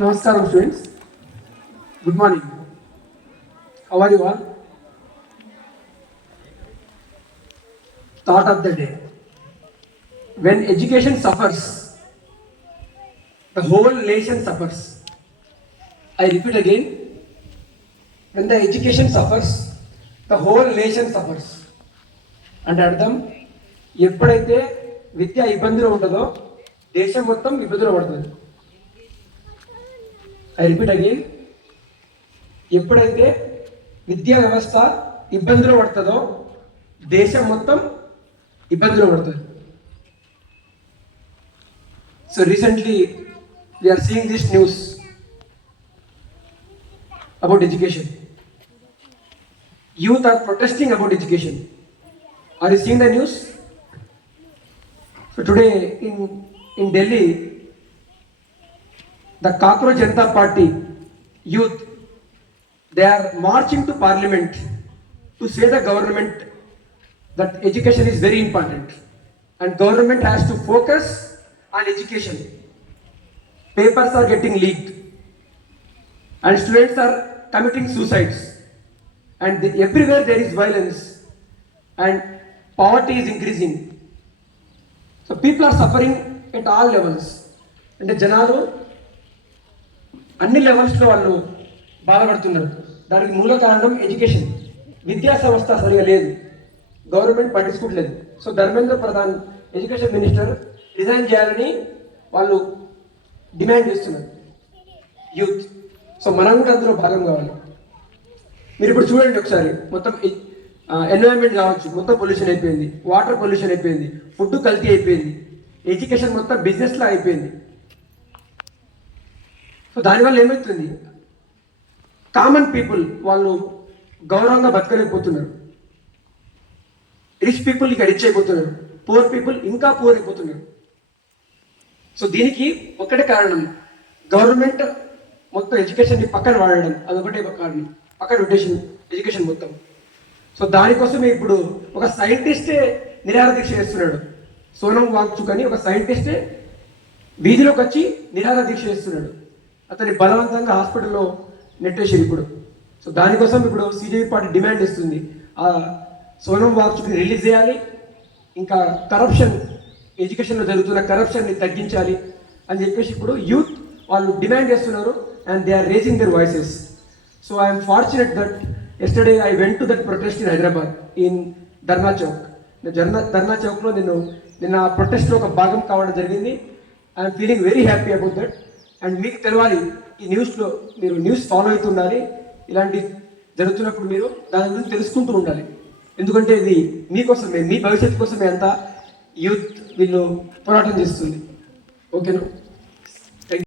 Namaskaram students. Good morning. How are you all? Thought of the day. When education suffers, the whole nation suffers. I repeat again. When the education suffers, the whole nation suffers. అంటే అర్థం ఎప్పుడైతే విద్య ఇబ్బందిలో ఉంటుందో దేశం మొత్తం ఇబ్బందిలో పడుతుంది. I repeat again. ఎప్పుడైతే విద్యా వ్యవస్థ ఇబ్బందిలో పడుతుందో దేశం మొత్తం ఇబ్బందిలో పడుతుంది. So recently we're seeing this news about education. Youth are protesting about education. Are you seeing the news? So today in Delhi, the Cockroach Janata Party youth, they are marching to parliament to say the government that education is very important and government has to focus on education. Papers are getting leaked and students are committing suicides and everywhere there is violence and poverty is increasing. So people are suffering at all levels. అంటే జనాలు అన్ని లెవెల్స్లో వాళ్ళు బాధపడుతున్నారు. దానికి మూల కారణం education. విద్యా సంస్థ సరిగా లేదు, గవర్నమెంట్ పట్టించుకోవట్లేదు. So Dharmendra Pradhan education minister resign చేయాలని వాళ్ళు డిమాండ్ చేస్తున్నారు యూత్. సో మనం కూడా అందులో భాగం కావాలి. మీరు ఇప్పుడు చూడండి ఒకసారి, మొత్తం ఎన్విరాన్మెంట్ కావచ్చు, మొత్తం పొల్యూషన్ అయిపోయింది, వాటర్ పొల్యూషన్ అయిపోయింది, ఫుడ్ కల్తీ అయిపోయింది, ఎడ్యుకేషన్ మొత్తం బిజినెస్లా అయిపోయింది. సో దానివల్ల ఏమవుతుంది, కామన్ పీపుల్ వాళ్ళు గౌరవంగా బతకలేకపోతున్నారు. రిచ్ పీపుల్ ఇక రిచ్ అయిపోతున్నారు, పూర్ పీపుల్ ఇంకా పూర్ అయిపోతున్నారు. సో దీనికి ఒకటే కారణం, గవర్నమెంట్ మొత్తం ఎడ్యుకేషన్ని పక్కన వాడడం, అదొకటే కారణం. పక్కన రొటేషన్ ఎడ్యుకేషన్ మొత్తం. సో దానికోసమే ఇప్పుడు ఒక సైంటిస్టే నిరాహార దీక్ష చేస్తున్నాడు. సోనం వాంగ్చుక్ అని ఒక సైంటిస్టే వీధిలోకి వచ్చి నిరాహార దీక్ష చేస్తున్నాడు. అతన్ని బలవంతంగా హాస్పిటల్లో నెట్టేసారు ఇప్పుడు. సో దానికోసం ఇప్పుడు సిజేపీ పార్టీ డిమాండ్ ఇస్తుంది, ఆ సోనం వాంగ్చుక్ని రిలీజ్ చేయాలి, ఇంకా కరప్షన్, ఎడ్యుకేషన్లో జరుగుతున్న కరప్షన్ని తగ్గించాలి అని చెప్పేసి ఇప్పుడు యూత్ వాళ్ళు డిమాండ్ చేస్తున్నారు and they are raising their voices. So I am fortunate that yesterday I went to that protest in Hyderabad in Dharna Chowk. Dharna Chowk లో నిన్న ప్రొటెస్ట్లో ఒక భాగం కావడం జరిగింది. I am feeling very happy about that. And మీకు తెలవాలి, ఈ న్యూస్లో మీరు న్యూస్ ఫాలో అవుతూ ఉండాలి. ఇలాంటి జరుగుతున్నప్పుడు మీరు దాని గురించి తెలుసుకుంటూ ఉండాలి. ఎందుకంటే ఇది మీకోసమే, మీ భవిష్యత్తు కోసమే అంతా యూత్ వీళ్ళు పోరాటం చేస్తుంది. ఓకేనా?